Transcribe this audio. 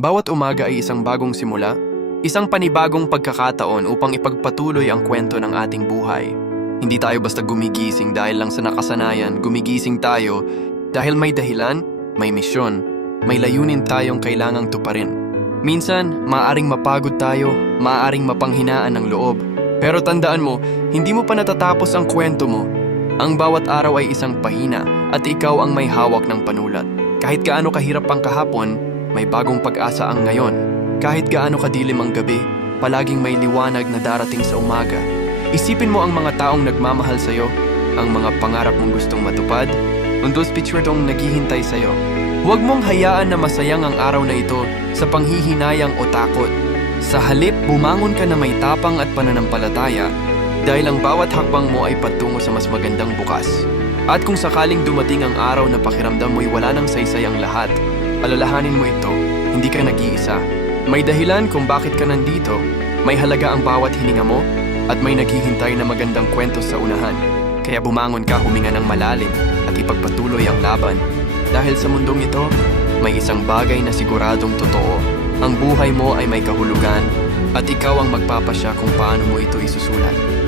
Bawat umaga ay isang bagong simula, isang panibagong pagkakataon upang ipagpatuloy ang kwento ng ating buhay. Hindi tayo basta gumigising dahil lang sa nakasanayan, gumigising tayo dahil may dahilan, may misyon, may layunin tayong kailangang tuparin. Minsan, maaaring mapagod tayo, maaaring mapanghinaan ng loob. Pero tandaan mo, hindi mo pa natatapos ang kwento mo. Ang bawat araw ay isang pahina at ikaw ang may hawak ng panulat. Kahit gaano kahirap ang kahapon, may bagong pag-asa ang ngayon. Kahit gaano kadilim ang gabi, palaging may liwanag na darating sa umaga. Isipin mo ang mga taong nagmamahal sa'yo, ang mga pangarap mong gustong matupad, and those picture tong naghihintay sa'yo. Huwag mong hayaan na masayang ang araw na ito sa panghihinayang o takot. Sa halip, bumangon ka na may tapang at pananampalataya dahil ang bawat hakbang mo ay patungo sa mas magandang bukas. At kung sakaling dumating ang araw na pakiramdam mo'y wala nang saysay ang lahat, alalahanin mo ito, hindi ka nag-iisa. May dahilan kung bakit ka nandito, may halaga ang bawat hininga mo, at may naghihintay na magandang kwento sa unahan. Kaya bumangon ka, huminga ng malalim, at ipagpatuloy ang laban. Dahil sa mundong ito, may isang bagay na siguradong totoo. Ang buhay mo ay may kahulugan, at ikaw ang magpapasya kung paano mo ito isusulat.